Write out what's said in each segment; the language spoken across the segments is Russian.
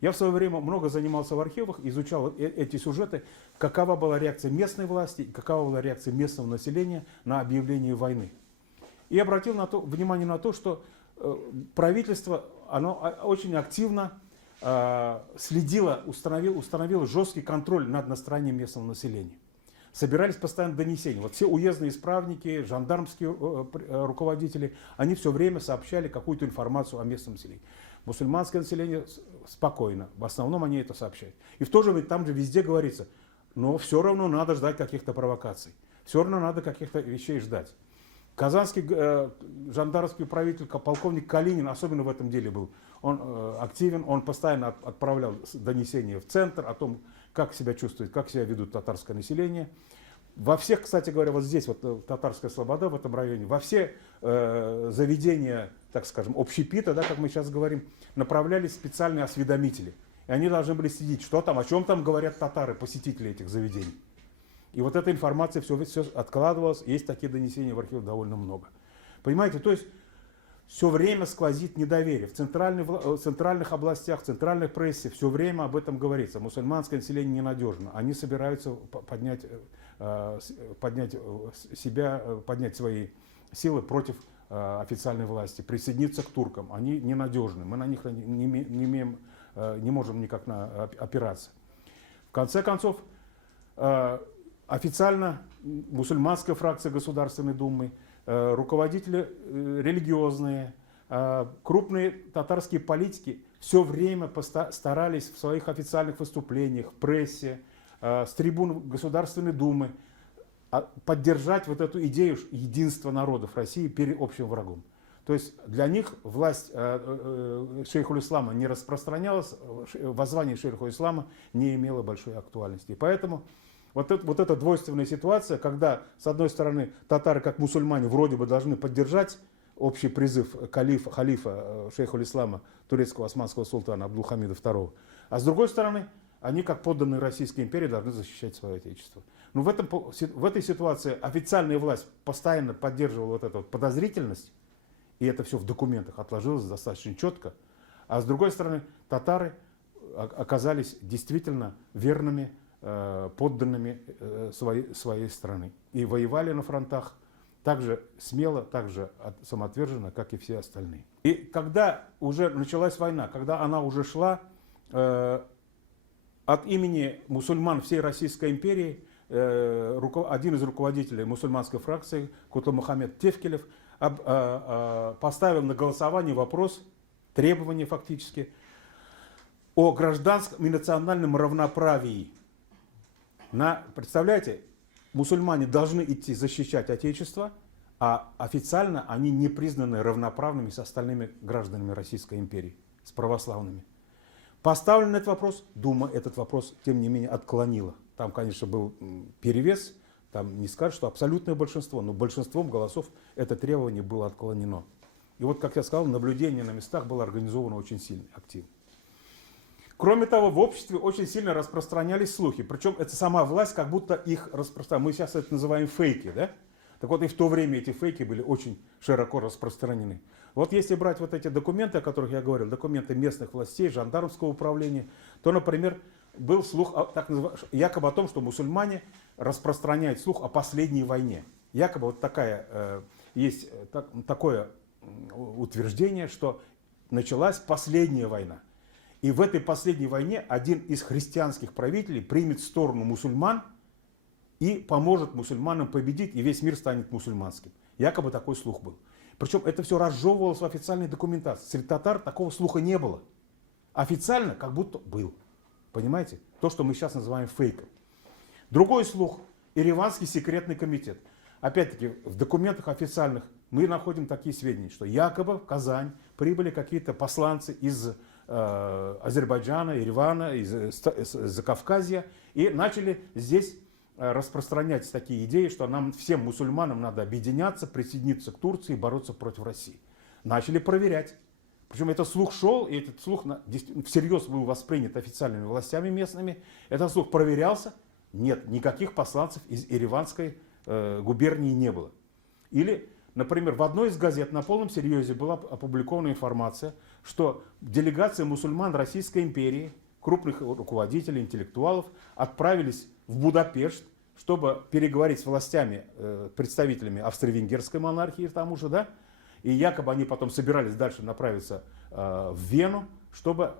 Я в свое время много занимался в архивах, изучал эти сюжеты, какова была реакция местной власти, какова была реакция местного населения на объявление войны. И обратил внимание на то, что правительство оно очень активно следило, установило жесткий контроль над настроением местного населения. Собирались постоянно донесения. Вот все уездные исправники, жандармские руководители, они все время сообщали какую-то информацию о местном населении. Мусульманское население спокойно, в основном они это сообщают. И в то же время там же везде говорится, но все равно надо ждать каких-то провокаций, все равно надо каких-то вещей ждать. Казанский жандармский управитель, полковник Калинин, особенно в этом деле был, он активен, он постоянно отправлял донесения в центр о том, как себя чувствует, как себя ведут татарское население. Во всех, кстати говоря, вот здесь, вот Татарская Слобода, в этом районе, во все заведения, так скажем, общепита, да, как мы сейчас говорим, направлялись специальные осведомители. И они должны были следить, что там, о чем там говорят татары, посетители этих заведений. И вот эта информация все откладывалась, есть такие донесения в архиве довольно много. Понимаете, то есть все время сквозит недоверие. В центральных областях, в центральной прессе все время об этом говорится. Мусульманское население ненадежно. Они собираются поднять свои силы против официальной власти, присоединиться к туркам. Они ненадежны, мы на них не можем никак опираться. В конце концов, официально мусульманская фракция Государственной Думы, руководители религиозные, крупные татарские политики все время старались в своих официальных выступлениях, в прессе, с трибун Государственной Думы поддержать вот эту идею единства народов России перед общим врагом. То есть для них власть шейхуль-ислама не распространялась, воззвание шейхуль-ислама не имело большой актуальности. И поэтому вот эта двойственная ситуация, когда, с одной стороны, татары, как мусульмане, вроде бы должны поддержать общий призыв халифа шейхуль-ислама, турецкого османского султана Абдулхамида II, а с другой стороны, они, как подданные Российской империи, должны защищать свое отечество. Но в этой ситуации официальная власть постоянно поддерживала вот эту подозрительность, и это все в документах отложилось достаточно четко, а с другой стороны, татары оказались действительно верными подданными своей страны. И воевали на фронтах так же смело, так же самоотверженно, как и все остальные. И когда уже началась война, когда она уже шла, от имени мусульман всей Российской империи один из руководителей мусульманской фракции, Кутлы-Мухаммед Тевкелев, поставил на голосование вопрос, требование фактически, о гражданском и национальном равноправии. Представляете, мусульмане должны идти защищать Отечество, а официально они не признаны равноправными с остальными гражданами Российской империи, с православными. Поставлен этот вопрос, Дума этот вопрос, тем не менее, отклонила. Там, конечно, был перевес, там не скажешь, что абсолютное большинство, но большинством голосов это требование было отклонено. И вот, как я сказал, наблюдение на местах было организовано очень сильно, активно. Кроме того, в обществе очень сильно распространялись слухи. Причем это сама власть как будто их распространяла. Мы сейчас это называем фейки, да? Так вот и в то время эти фейки были очень широко распространены. Вот если брать вот эти документы, о которых я говорил, документы местных властей, жандармского управления, то, например, был слух якобы о том, что мусульмане распространяют слух о последней войне. Якобы вот есть такое утверждение, что началась последняя война. И в этой последней войне один из христианских правителей примет сторону мусульман и поможет мусульманам победить, и весь мир станет мусульманским. Якобы такой слух был. Причем это все разжевывалось в официальной документации. Среди татар такого слуха не было. Официально как будто был. Понимаете? То, что мы сейчас называем фейком. Другой слух. Ереванский секретный комитет. Опять-таки, в документах официальных мы находим такие сведения, что якобы в Казань прибыли какие-то посланцы из Азербайджана, Еревана, из Закавказья и начали здесь распространять такие идеи, что нам, всем мусульманам, надо объединяться, присоединиться к Турции и бороться против России. Начали проверять. Причем этот слух шел, и этот слух всерьез был воспринят официальными властями местными. Этот слух проверялся. Нет, никаких посланцев из Ереванской губернии не было. Или, например, в одной из газет на полном серьезе была опубликована информация, что делегация мусульман Российской империи, крупных руководителей, интеллектуалов, отправились в Будапешт, чтобы переговорить с властями, представителями австро-венгерской монархии, тому же, да, и якобы они потом собирались дальше направиться в Вену, чтобы,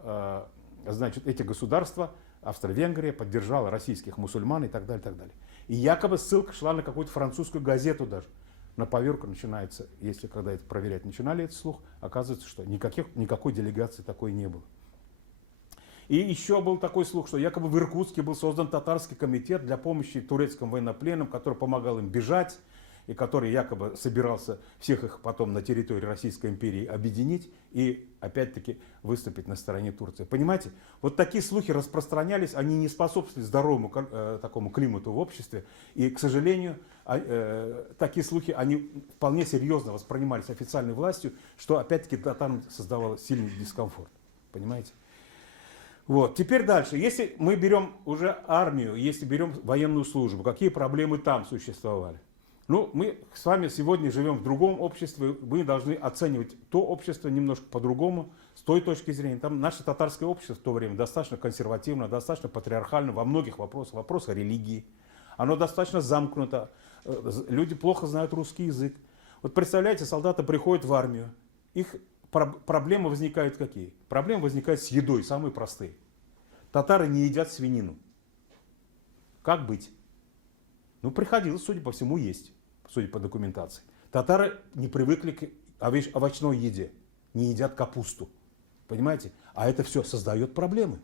значит, эти государства, Австро-Венгрия поддержала российских мусульман и так далее, и так далее. И якобы ссылка шла на какую-то французскую газету даже. На поверку начинается, если когда это проверять начинали этот слух, оказывается, что никакой делегации такой не было. И еще был такой слух, что якобы в Иркутске был создан татарский комитет для помощи турецким военнопленным, который помогал им бежать, и который якобы собирался всех их потом на территории Российской империи объединить и опять-таки выступить на стороне Турции. Понимаете, вот такие слухи распространялись, они не способствовали здоровому такому климату в обществе. И, к сожалению, такие слухи, они вполне серьезно воспринимались официальной властью, что опять-таки татарам создавало сильный дискомфорт. Понимаете? Вот. Теперь дальше. Если мы берем уже армию, если берем военную службу, какие проблемы там существовали? Ну, мы с вами сегодня живем в другом обществе, мы должны оценивать то общество немножко по-другому, с той точки зрения. Там наше татарское общество в то время достаточно консервативно, достаточно патриархально во многих вопросах, вопросы религии. Оно достаточно замкнуто, люди плохо знают русский язык. Вот представляете, солдаты приходят в армию, их проблемы возникают какие? Проблемы возникают с едой, самые простые. Татары не едят свинину. Как быть? Ну, приходилось, судя по всему, есть. Судя по документации. Татары не привыкли к овощной еде, не едят капусту. Понимаете? А это все создает проблемы.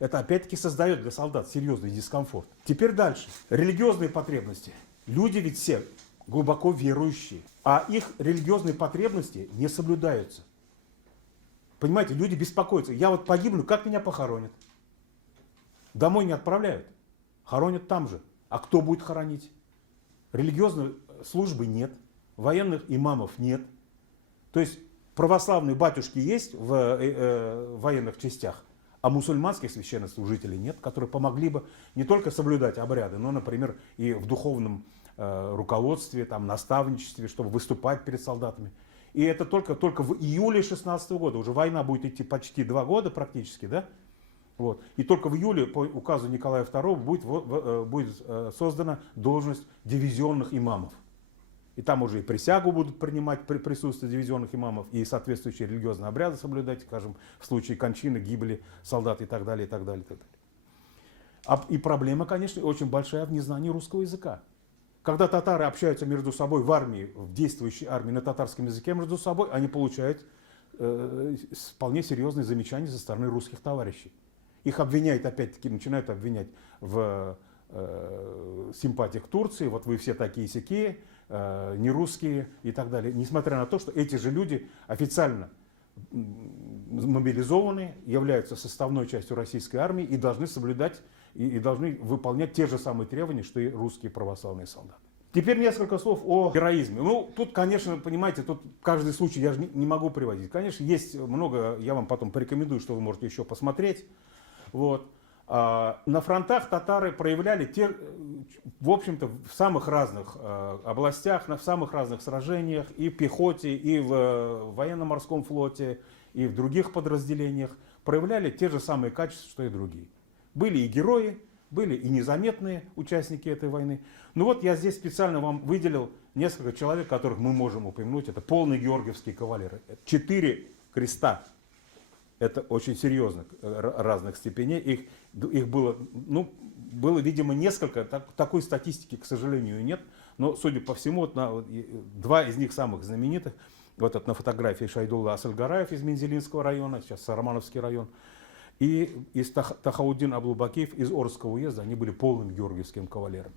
Это опять-таки создает для солдат серьезный дискомфорт. Теперь дальше. Религиозные потребности. Люди ведь все глубоко верующие, а их религиозные потребности не соблюдаются. Понимаете, люди беспокоятся. Я вот погибну, как меня похоронят? Домой не отправляют. Хоронят там же. А кто будет хоронить? Религиозной службы нет, военных имамов нет. То есть православные батюшки есть в военных частях, а мусульманских священнослужителей нет, которые помогли бы не только соблюдать обряды, но, например, и в духовном руководстве, там, наставничестве, чтобы выступать перед солдатами. И это только в июле 2016 года, уже война будет идти почти 2 года практически, да? Вот. И только в июле по указу Николая II будет создана должность дивизионных имамов. И там уже и присягу будут принимать при присутствии дивизионных имамов, и соответствующие религиозные обряды соблюдать, скажем, в случае кончины, гибели солдат и так далее, и так далее, и так далее. И проблема, конечно, очень большая в незнании русского языка. Когда татары общаются между собой в армии, в действующей армии на татарском языке между собой, они получают вполне серьезные замечания со стороны русских товарищей. Их обвиняют, опять-таки, начинают обвинять в симпатиях к Турции, вот вы все такие-сякие, не русские и так далее. Несмотря на то, что эти же люди официально мобилизованы, являются составной частью российской армии и должны соблюдать и должны выполнять те же самые требования, что и русские православные солдаты. Теперь несколько слов о героизме. Ну, тут, конечно, понимаете, тут каждый случай я же не могу приводить. Конечно, есть много, я вам потом порекомендую, что вы можете еще посмотреть. Вот. На фронтах татары проявляли, в общем-то, в самых разных областях, в самых разных сражениях, и в пехоте, и в военно-морском флоте, и в других подразделениях, проявляли те же самые качества, что и другие. Были и герои, были и незаметные участники этой войны. Ну вот я здесь специально вам выделил несколько человек, которых мы можем упомянуть. Это полные георгиевские кавалеры. 4 креста. Это очень серьезно, разных степеней. Их было, ну, было, видимо, несколько. Такой статистики, к сожалению, нет. Но, судя по всему, вот 2 из них самых знаменитых. Вот это на фотографии Шайдулла Асальгараев из Мензелинского района, сейчас Сарамановский район. И из Тахауддин Аблубакиев из Орского уезда, они были полными георгиевскими кавалерами.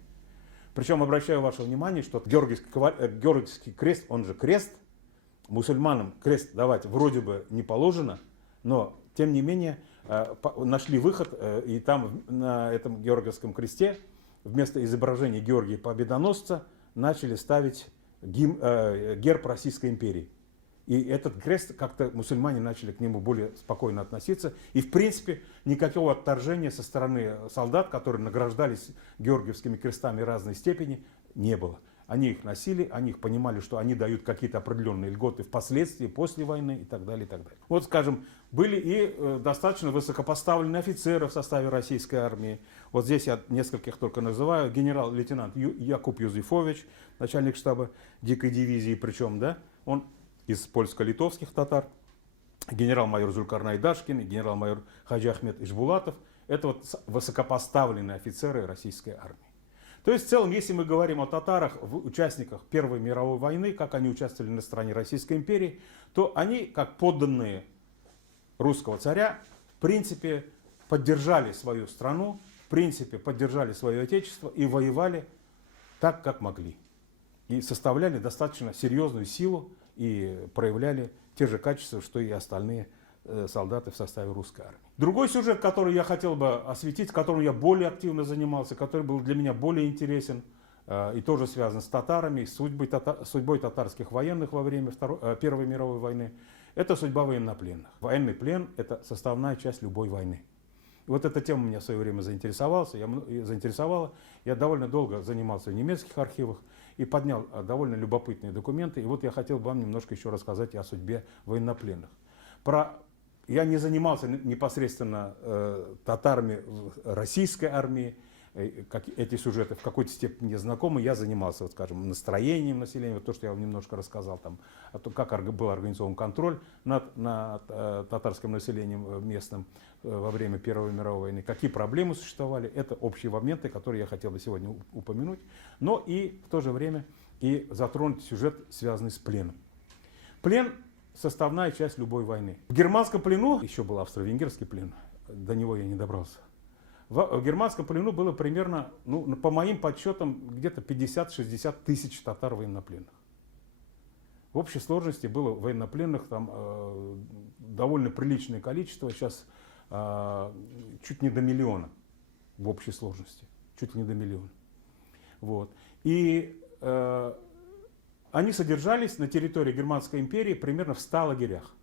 Причем обращаю ваше внимание, что георгиевский крест, он же крест, мусульманам крест давать вроде бы не положено, но тем не менее нашли выход, и там на этом георгиевском кресте вместо изображения Георгия Победоносца начали ставить герб Российской империи. И этот крест, как-то мусульмане начали к нему более спокойно относиться. И в принципе никакого отторжения со стороны солдат, которые награждались георгиевскими крестами разной степени, не было. Они их носили, они их понимали, что они дают какие-то определенные льготы впоследствии, после войны и так далее, и так далее. Вот, скажем, были и достаточно высокопоставленные офицеры в составе российской армии. Вот здесь я нескольких только называю. Генерал-лейтенант Якуб Юзефович, начальник штаба дикой дивизии, причем, да, он из польско-литовских татар. Генерал-майор Зулькарнай Дашкин, генерал-майор Хаджи Ахмед Ишбулатов. Это вот высокопоставленные офицеры российской армии. То есть в целом, если мы говорим о татарах, участниках Первой мировой войны, как они участвовали на стороне Российской империи, то они, как подданные русского царя, в принципе, поддержали свою страну, в принципе, поддержали свое отечество и воевали так, как могли. И составляли достаточно серьезную силу и проявляли те же качества, что и остальные солдаты в составе русской армии. Другой сюжет, который я хотел бы осветить, которым я более активно занимался, который был для меня более интересен и тоже связан с татарами, с судьбой татарских военных во время Первой мировой войны, это судьба военнопленных. Военный плен – это составная часть любой войны. И вот эта тема меня в свое время заинтересовала. Я довольно долго занимался в немецких архивах и поднял довольно любопытные документы. И вот я хотел бы вам немножко еще рассказать о судьбе военнопленных. Я не занимался непосредственно татарами российской армии, эти сюжеты в какой-то степени не знакомы. Я занимался, вот, скажем, настроением населения, вот то, что я вам немножко рассказал, там, о том, как был организован контроль над татарским населением местным во время Первой мировой войны, какие проблемы существовали. Это общие моменты, которые я хотел бы сегодня упомянуть, но и в то же время и затронуть сюжет, связанный с пленом. Плен – составная часть любой войны. В германском плену, еще был австро-венгерский плен, до него я не добрался. В германском плену было примерно, ну, по моим подсчетам, где-то 50-60 тысяч татар военнопленных. В общей сложности было военнопленных там довольно приличное количество, сейчас чуть не до миллиона в общей сложности, чуть не до миллиона. Вот. И они содержались на территории Германской империи примерно в 100 лагерях.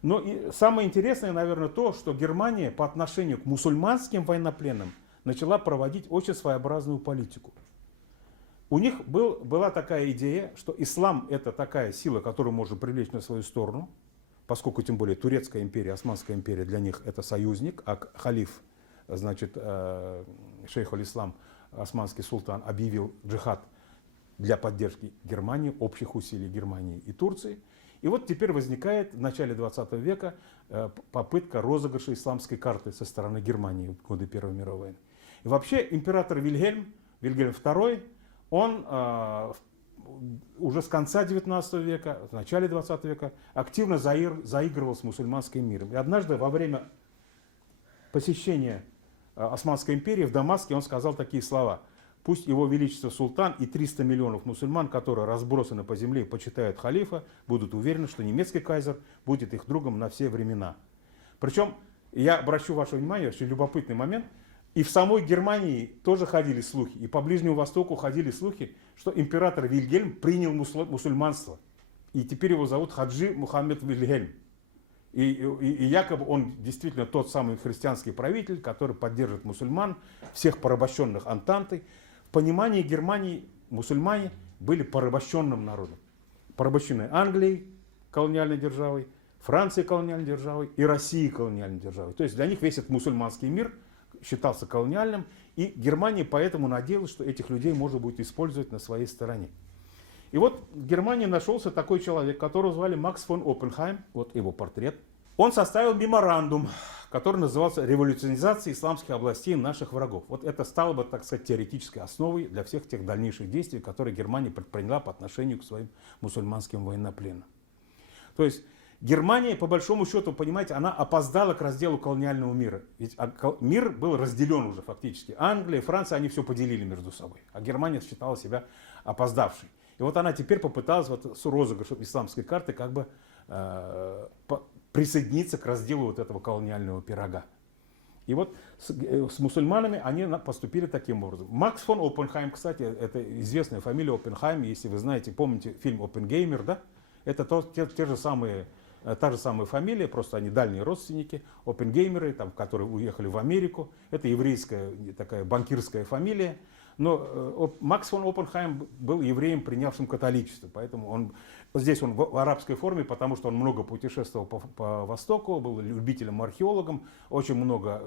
Но и самое интересное, наверное, то, что Германия по отношению к мусульманским военнопленным начала проводить очень своеобразную политику. У них была такая идея, что ислам – это такая сила, которую можно привлечь на свою сторону, поскольку тем более Турецкая империя, Османская империя для них это союзник, а халиф, значит, шейх аль-Ислам, османский султан, объявил джихад для поддержки Германии, общих усилий Германии и Турции. И вот теперь возникает в начале 20 века попытка розыгрыша исламской карты со стороны Германии в годы Первой мировой войны. И вообще император Вильгельм II, он уже с конца 19 века, в начале 20 века активно заигрывал с мусульманским миром. И однажды во время посещения Османской империи в Дамаске он сказал такие слова: «Пусть его величество султан и 300 миллионов мусульман, которые разбросаны по земле и почитают халифа, будут уверены, что немецкий кайзер будет их другом на все времена». Причем, я обращу ваше внимание, очень любопытный момент, и в самой Германии тоже ходили слухи, и по Ближнему Востоку ходили слухи, что император Вильгельм принял мусульманство. И теперь его зовут Хаджи Мухаммед Вильгельм. И якобы он действительно тот самый христианский правитель, который поддерживает мусульман, всех порабощенных Антантой. В понимании Германии мусульмане были порабощенным народом. Порабощенные Англией, колониальной державой, Францией, колониальной державой, и Россией, колониальной державой. То есть для них весь этот мусульманский мир считался колониальным, и Германия поэтому надеялась, что этих людей можно будет использовать на своей стороне. И вот в Германии нашелся такой человек, которого звали Макс фон Оппенхайм, вот его портрет. Он составил меморандум, который назывался «Революционизация исламских областей наших врагов». Вот это стало бы, так сказать, теоретической основой для всех тех дальнейших действий, которые Германия предприняла по отношению к своим мусульманским военнопленным. То есть Германия, по большому счету, понимаете, она опоздала к разделу колониального мира. Ведь мир был разделен уже фактически. Англия, Франция, они все поделили между собой. А Германия считала себя опоздавшей. И вот она теперь попыталась вот с розыгрышем исламской карты как бы присоединиться к разделу вот этого колониального пирога. И вот с мусульманами они поступили таким образом. Макс фон Оппенхайм, кстати, это известная фамилия Оппенхайм, если вы знаете, помните фильм «Оппенгеймер», да? Это та же самая фамилия, просто они дальние родственники, Оппенгеймеры, там, которые уехали в Америку. Это еврейская такая банкирская фамилия. Но Макс фон Оппенхайм был евреем, принявшим католичество, поэтому здесь он в арабской форме, потому что он много путешествовал по Востоку, был любителем, археологом, очень много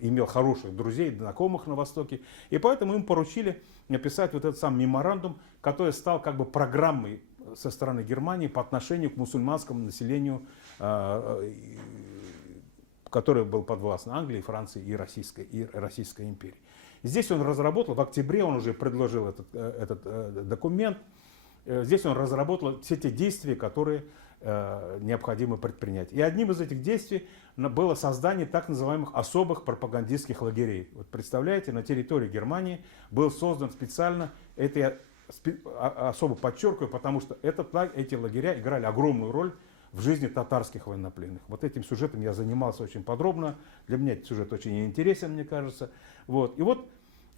имел хороших друзей, знакомых на Востоке, и поэтому им поручили написать вот этот сам меморандум, который стал как бы программой со стороны Германии по отношению к мусульманскому населению, который был подвластен Англии, Франции и Российской империи. Здесь он разработал, в октябре он уже предложил этот документ, здесь он разработал все те действия, которые необходимо предпринять. И одним из этих действий было создание так называемых особых пропагандистских лагерей. Вот представляете, на территории Германии был создан специально, это я особо подчеркиваю, потому что эти лагеря играли огромную роль в жизни татарских военнопленных. Вот этим сюжетом я занимался очень подробно. Для меня этот сюжет очень интересен, мне кажется. Вот. И вот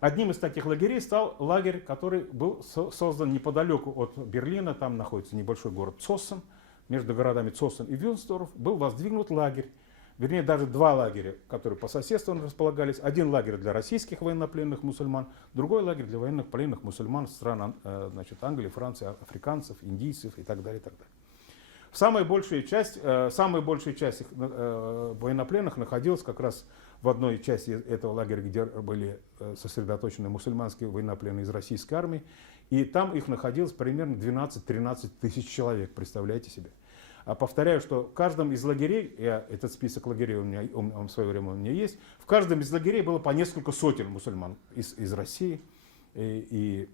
одним из таких лагерей стал лагерь, который был создан неподалеку от Берлина. Там находится небольшой город Цоссен. Между городами Цоссен и Вюнсдорф был воздвигнут лагерь. Вернее, даже два лагеря, которые по соседству располагались. Один лагерь для российских военнопленных мусульман, другой лагерь для военнопленных мусульман стран Англии, Франции, африканцев, индийцев и так далее, и так далее. Самая большая часть их военнопленных находилась как раз в одной части этого лагеря, где были сосредоточены мусульманские военнопленные из российской армии. И там их находилось примерно 12-13 тысяч человек, представляете себе. А повторяю, что в каждом из лагерей, этот список лагерей он в свое время у меня есть, в каждом из лагерей было по несколько сотен мусульман из России. И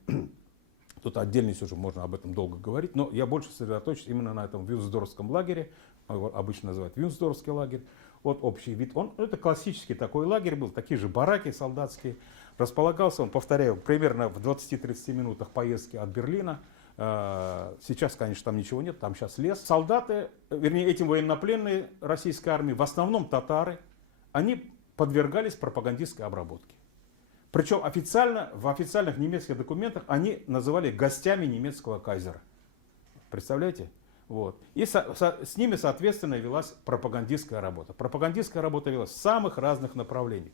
тут отдельно уже можно об этом долго говорить, но я больше сосредоточусь именно на этом Вюнсдорфском лагере, его обычно называют Вюнсдорфский лагерь. Вот общий вид. Это классический такой лагерь был, такие же бараки солдатские. Располагался он, повторяю, примерно в 20-30 минутах поездки от Берлина. Сейчас, конечно, там ничего нет, там сейчас лес. Солдаты, вернее, эти военнопленные российской армии, в основном татары, они подвергались пропагандистской обработке. Причем в официальных немецких документах они называли гостями немецкого кайзера. Представляете? Вот. И с ними, соответственно, велась пропагандистская работа. Пропагандистская работа велась в самых разных направлениях.